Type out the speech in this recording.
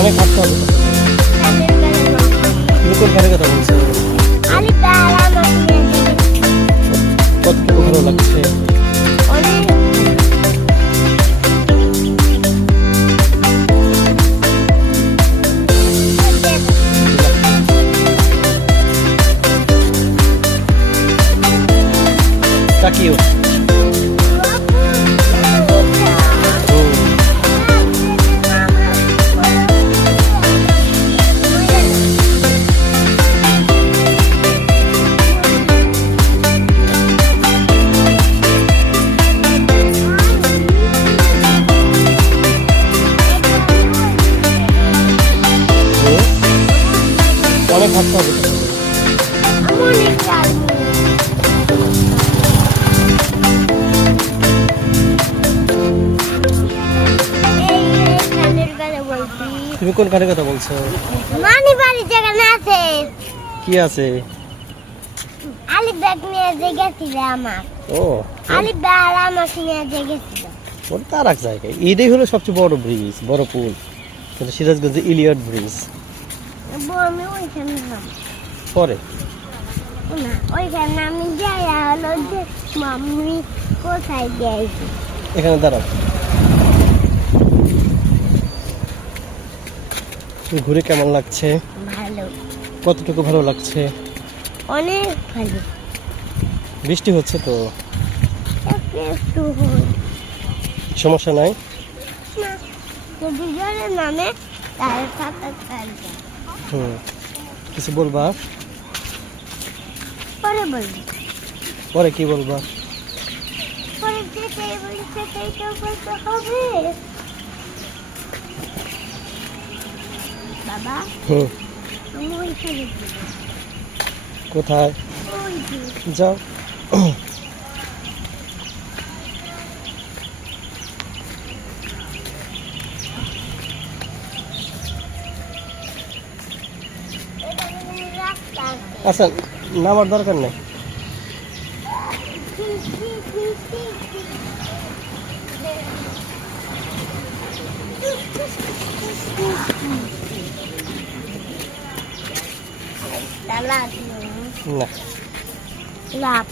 অনেক হাঁটতে হবে। তুমি কোন গানের কথা বলছো? কতটুকু ভালো লাগছে? তাকিও। অনেক হাঁটতে হবে। তুমি কোন গানের কথা বলছো? মানি বাড়ি যেখানে আছে কি আছে? আলি ব্যাগ নিয়ে যে গেছিল আমার। ও আলি ব্যাগ আমার নিয়ে যে গেছিল। ওটা তার এক জায়গায়। এটাই হলো সবচেয়ে বড় ব্রিজ, বড় পুল। কিন্তু সিরাজগঞ্জে ইলিয়ট ব্রিজ আমি ওইখানে নাম পরে। না ওইখানে আমি যাই হলো যে মাম্মি কোথায় গেছি। এখানে দাঁড়াও। ঘুরে কেমন লাগছে? ভালো, কতটুকু ভালো লাগছে? অনেক ভালো। বৃষ্টি হচ্ছে তো, একটু হই সমস্যা নাই। না যদি জলে নামে তার সাঁতার কাটবে। কিছু বলবা? পরে বলবি। পরে কি বলবা? পরে যেটাই বলি সেটাই তো বলতে হবে। বাবা আমি ওইখানে কোথায়? ওই যে যাও। রাস্তা আচ্ছা, নামার দরকার নেই। লাভ না। লাভ